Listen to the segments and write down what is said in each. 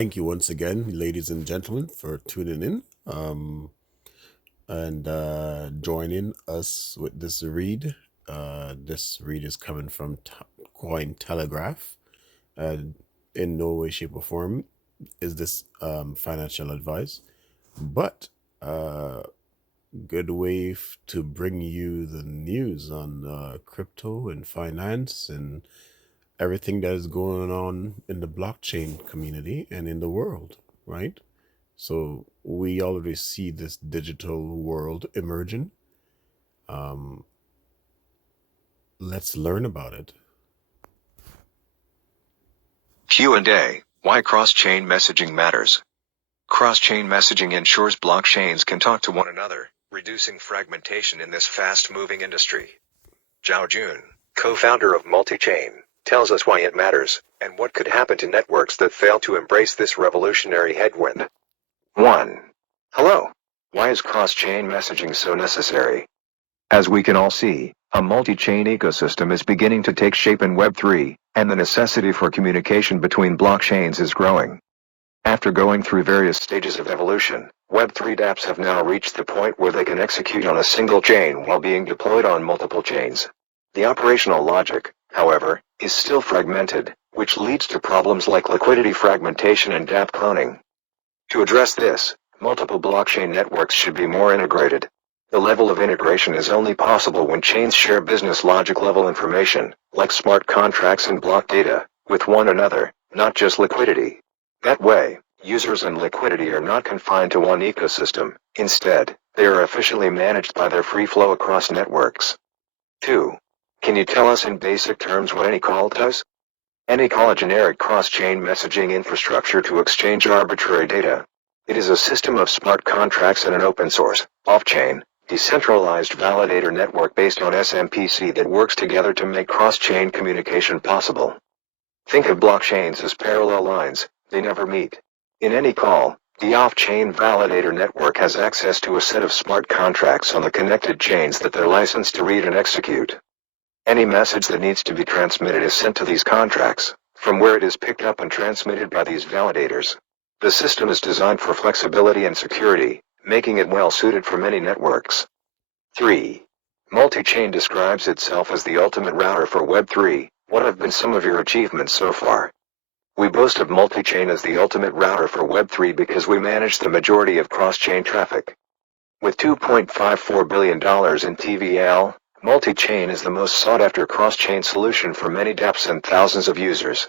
Thank you once again, ladies and gentlemen, for tuning in and joining us with this read. This read is coming from Coin Telegraph. And in no way, shape, or form is this financial advice, but good way to bring you the news on crypto and finance and everything that is going on in the blockchain community and in the world, right? So we already see this digital world emerging. Um, let's learn about it. Q&A: Why cross-chain messaging matters. Cross-chain messaging ensures blockchains can talk to one another, reducing fragmentation in this fast-moving industry. Zhao Jun, co-founder of Multichain, tells us why it matters, and what could happen to networks that fail to embrace this revolutionary headwind. 1. Hello. Why is cross-chain messaging so necessary? As we can all see, a multi-chain ecosystem is beginning to take shape in Web3, and the necessity for communication between blockchains is growing. After going through various stages of evolution, Web3 dApps have now reached the point where they can execute on a single chain while being deployed on multiple chains. The operational logic, however, is still fragmented, which leads to problems like liquidity fragmentation and dApp cloning. To address this, multiple blockchain networks should be more integrated. The level of integration is only possible when chains share business logic level information, like smart contracts and block data, with one another, not just liquidity. That way, users and liquidity are not confined to one ecosystem. Instead, they are efficiently managed by their free flow across networks. 2. Can you tell us in basic terms what AnyCall does? AnyCall a generic cross-chain messaging infrastructure to exchange arbitrary data. It is a system of smart contracts and an open-source, off-chain, decentralized validator network based on SMPC that works together to make cross-chain communication possible. Think of blockchains as parallel lines, they never meet. In AnyCall, the off-chain validator network has access to a set of smart contracts on the connected chains that they're licensed to read and execute. Any message that needs to be transmitted is sent to these contracts, from where it is picked up and transmitted by these validators. The system is designed for flexibility and security, making it well suited for many networks. 3. Multichain describes itself as the ultimate router for Web3. What have been some of your achievements so far? We boast of Multichain as the ultimate router for Web3 because we manage the majority of cross-chain traffic. With $2.54 billion in TVL, Multichain is the most sought-after cross-chain solution for many dApps and thousands of users.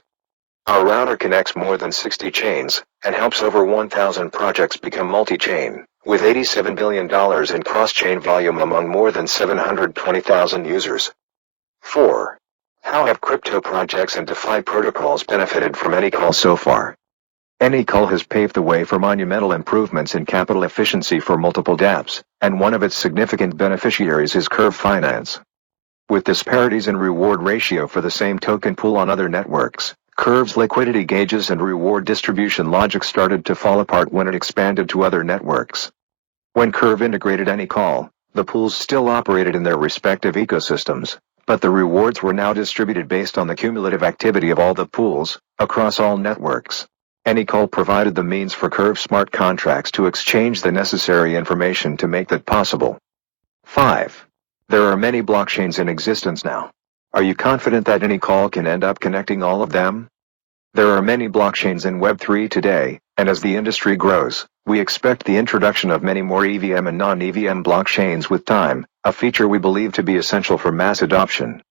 Our router connects more than 60 chains, and helps over 1,000 projects become multi-chain, with $87 billion in cross-chain volume among more than 720,000 users. 4. How have crypto projects and DeFi protocols benefited from AnyCall so far? AnyCall has paved the way for monumental improvements in capital efficiency for multiple dApps, and one of its significant beneficiaries is Curve Finance. With disparities in reward ratio for the same token pool on other networks, Curve's liquidity gauges and reward distribution logic started to fall apart when it expanded to other networks. When Curve integrated AnyCall, the pools still operated in their respective ecosystems, but the rewards were now distributed based on the cumulative activity of all the pools, across all networks. AnyCall provided the means for Curve smart contracts to exchange the necessary information to make that possible. 5. There are many blockchains in existence now. Are you confident that AnyCall can end up connecting all of them? There are many blockchains in Web3 today, and as the industry grows, we expect the introduction of many more EVM and non-EVM blockchains with time, a feature we believe to be essential for mass adoption.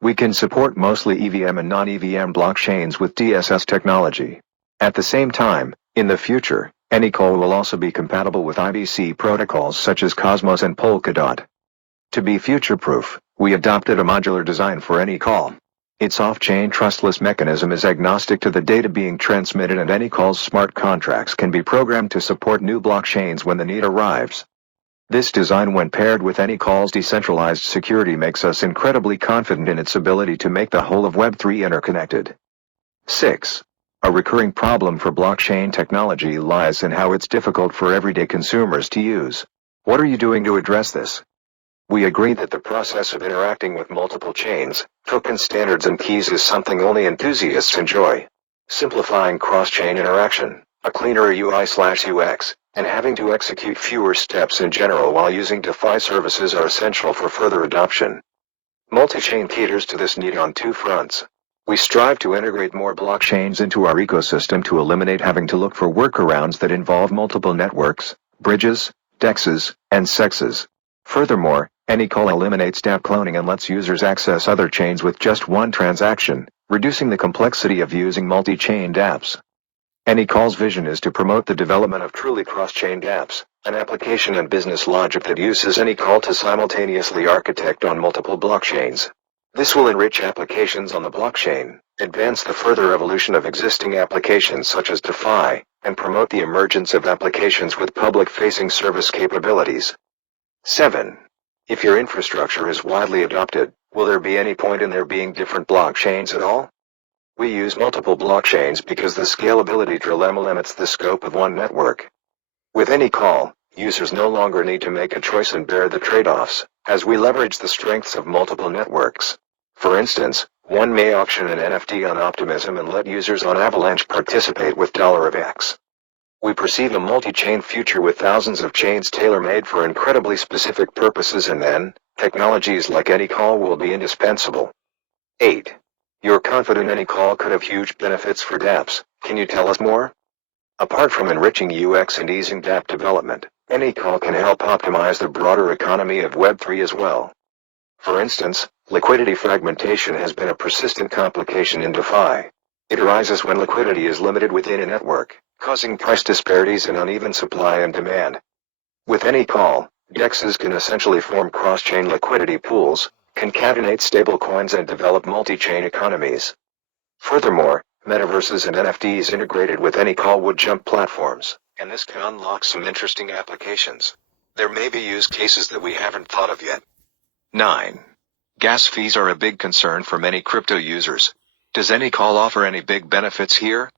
We can support mostly EVM and non-EVM blockchains with DSS technology. At the same time, in the future, AnyCall will also be compatible with IBC protocols such as Cosmos and Polkadot. To be future-proof, we adopted a modular design for AnyCall. Its off-chain trustless mechanism is agnostic to the data being transmitted, and AnyCall's smart contracts can be programmed to support new blockchains when the need arrives. This design, when paired with AnyCall's decentralized security, makes us incredibly confident in its ability to make the whole of Web3 interconnected. 6. A recurring problem for blockchain technology lies in how it's difficult for everyday consumers to use. What are you doing to address this? We agree that the process of interacting with multiple chains, token standards and keys is something only enthusiasts enjoy. simplifying cross-chain interaction, a cleaner UI/UX, and having to execute fewer steps in general while using DeFi services are essential for further adoption. Multi-chain caters to this need on two fronts. We strive to integrate more blockchains into our ecosystem to eliminate having to look for workarounds that involve multiple networks, bridges, DEXs, and SEXs. Furthermore, AnyCall eliminates dApp cloning and lets users access other chains with just one transaction, reducing the complexity of using multi-chain dApps. AnyCall's vision is to promote the development of truly cross-chain dApps, an application and business logic that uses AnyCall to simultaneously architect on multiple blockchains. This will enrich applications on the blockchain, advance the further evolution of existing applications such as DeFi, and promote the emergence of applications with public-facing service capabilities. 7. If your infrastructure is widely adopted, will there be any point in there being different blockchains at all? We use multiple blockchains because the scalability dilemma limits the scope of one network. With AnyCall, users no longer need to make a choice and bear the trade-offs, as we leverage the strengths of multiple networks. For instance, one may auction an NFT on Optimism and let users on Avalanche participate with $X. We perceive a multi-chain future with thousands of chains tailor-made for incredibly specific purposes, and then, technologies like AnyCall will be indispensable. 8. You're confident AnyCall could have huge benefits for dApps. Can you tell us more? Apart from enriching UX and easing dApp development, AnyCall can help optimize the broader economy of Web3 as well. For instance, liquidity fragmentation has been a persistent complication in DeFi. It arises when liquidity is limited within a network, causing price disparities and uneven supply and demand. With AnyCall, DEXs can essentially form cross-chain liquidity pools, concatenate stablecoins, and develop multi-chain economies. Furthermore, metaverses and NFTs integrated with AnyCall would jump platforms, and this can unlock some interesting applications. There may be use cases that we haven't thought of yet. 9. Gas fees are a big concern for many crypto users. Does AnyCall offer any big benefits here?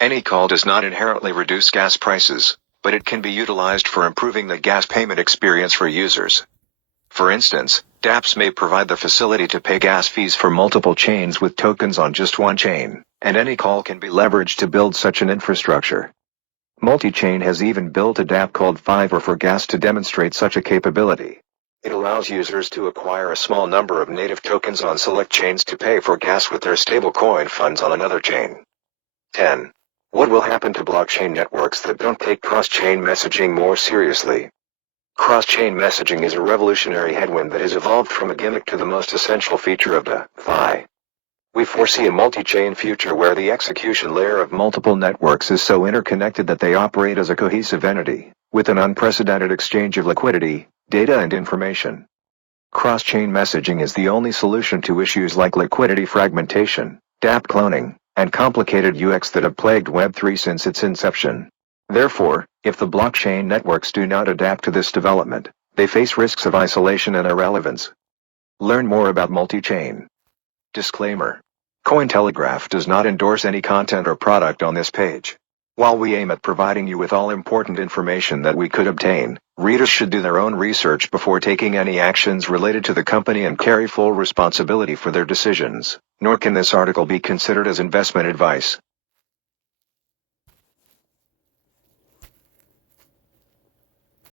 AnyCall does not inherently reduce gas prices, but it can be utilized for improving the gas payment experience for users. For instance, dApps may provide the facility to pay gas fees for multiple chains with tokens on just one chain, and AnyCall can be leveraged to build such an infrastructure. Multichain has even built a dApp called Fiverr for Gas to demonstrate such a capability. It allows users to acquire a small number of native tokens on select chains to pay for gas with their stablecoin funds on another chain. 10. What will happen to blockchain networks that don't take cross-chain messaging more seriously? Cross-chain messaging is a revolutionary headwind that has evolved from a gimmick to the most essential feature of DeFi. We foresee a multi-chain future where the execution layer of multiple networks is so interconnected that they operate as a cohesive entity, with an unprecedented exchange of liquidity, data, and information. Cross-chain messaging is the only solution to issues like liquidity fragmentation, dApp cloning, and complicated UX that have plagued Web3 since its inception. Therefore, if the blockchain networks do not adapt to this development, they face risks of isolation and irrelevance. Learn more about multi-chain. Disclaimer. Cointelegraph does not endorse any content or product on this page. While we aim at providing you with all important information that we could obtain, readers should do their own research before taking any actions related to the company and carry full responsibility for their decisions, nor can this article be considered as investment advice.